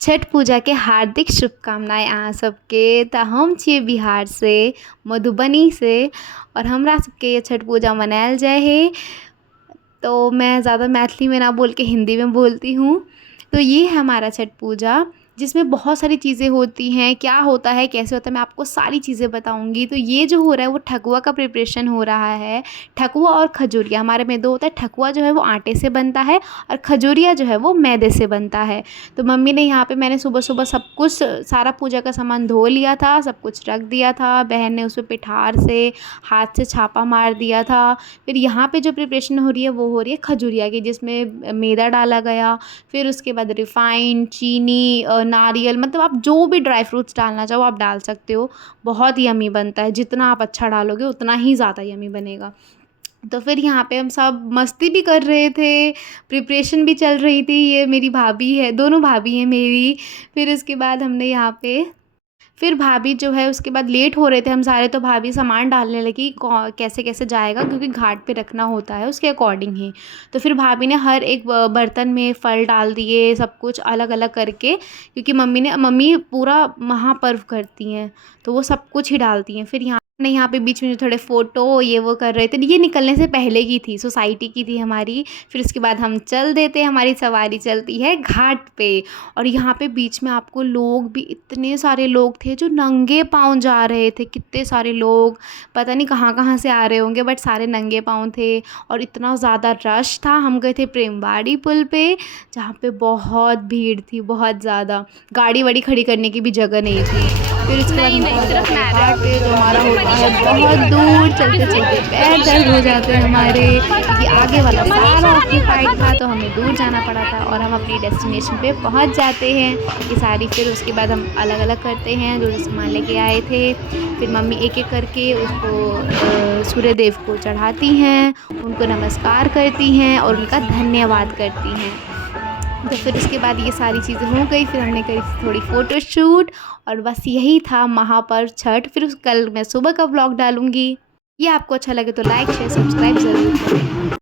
छठ पूजा के हार्दिक शुभकामनाएं अहाँ सबके। तऽ हम छियै बिहार से, मधुबनी से, और हमरा सबके ये छठ पूजा मनायल जाए है। तो मैं ज़्यादा मैथिली में ना बोल के हिंदी में बोलती हूँ। तो ये है हमारा छठ पूजा, जिसमें बहुत सारी चीज़ें होती हैं। क्या होता है, कैसे होता है, मैं आपको सारी चीज़ें बताऊँगी। तो ये जो हो रहा है वो ठकुआ का प्रिपरेशन हो रहा है। ठकुआ और खजूरिया हमारे में दो होता है। ठकुआ जो है वो आटे से बनता है और खजूरिया जो है वो मैदे से बनता है। तो मम्मी ने यहाँ पे, मैंने सुबह सुबह सब कुछ, सारा पूजा का सामान धो लिया था, सब कुछ रख दिया था। बहन ने उसमें पिठार से, हाथ से छापा मार दिया था। फिर यहाँ पे जो प्रिपरेशन हो रही है वो हो रही है खजूरिया की, जिसमें मैदा डाला गया। फिर उसके बाद रिफ़ाइंड, चीनी, नारियल, मतलब आप जो भी ड्राई फ्रूट्स डालना चाहो आप डाल सकते हो। बहुत यम्मी बनता है, जितना आप अच्छा डालोगे उतना ही ज़्यादा यम्मी बनेगा। तो फिर यहाँ पे हम सब मस्ती भी कर रहे थे, प्रिपरेशन भी चल रही थी। ये मेरी भाभी है, दोनों भाभी हैं मेरी। फिर उसके बाद हमने यहाँ पे, फिर भाभी जो है उसके बाद लेट हो रहे थे हम सारे, तो भाभी सामान डालने लगी कैसे कैसे जाएगा, क्योंकि घाट पे रखना होता है उसके अकॉर्डिंग ही। तो फिर भाभी ने हर एक बर्तन में फल डाल दिए, सब कुछ अलग अलग करके, क्योंकि मम्मी पूरा महापर्व करती हैं, तो वो सब कुछ ही डालती हैं। फिर यहाँ पे बीच में जो थोड़े फ़ोटो ये वो कर रहे थे, ये निकलने से पहले की थी, सोसाइटी की थी हमारी। फिर उसके बाद हम चल देते, हमारी सवारी चलती है घाट पे। और यहाँ पे बीच में आपको लोग भी, इतने सारे लोग थे जो नंगे पाँव जा रहे थे। कितने सारे लोग, पता नहीं कहाँ कहाँ से आ रहे होंगे, बट सारे नंगे पाँव थे। और इतना ज़्यादा रश था। हम गए थे प्रेमवाड़ी पुल पे, जहाँ पे बहुत भीड़ थी, बहुत ज़्यादा। गाड़ी वाड़ी खड़ी करने की भी जगह नहीं थी। फिर उसके बाद हम पहुँच जाते हैं घाट पे, जो हमारा होता है बहुत दूर, चलते चलते पैर दर्द हो जाते हैं हमारे, क्योंकि आगे वाला सारा ऑक्यूपाइड था, तो हमें दूर जाना पड़ा था। और हम अपनी डेस्टिनेशन पे पहुंच जाते हैं ये सारी। फिर उसके बाद हम अलग अलग करते हैं जो जो सामान लेके आए थे। फिर मम्मी एक एक करके उसको सूर्य देव को चढ़ाती हैं, उनको नमस्कार करती हैं और उनका धन्यवाद करती हैं। तो फिर उसके बाद ये सारी चीज़ें हो गई। फिर हमने करी थोड़ी फ़ोटो शूट, और बस यही था महापर्व छठ। फिर कल मैं सुबह का व्लॉग डालूँगी। ये आपको अच्छा लगे तो लाइक शेयर सब्सक्राइब ज़रूर करें।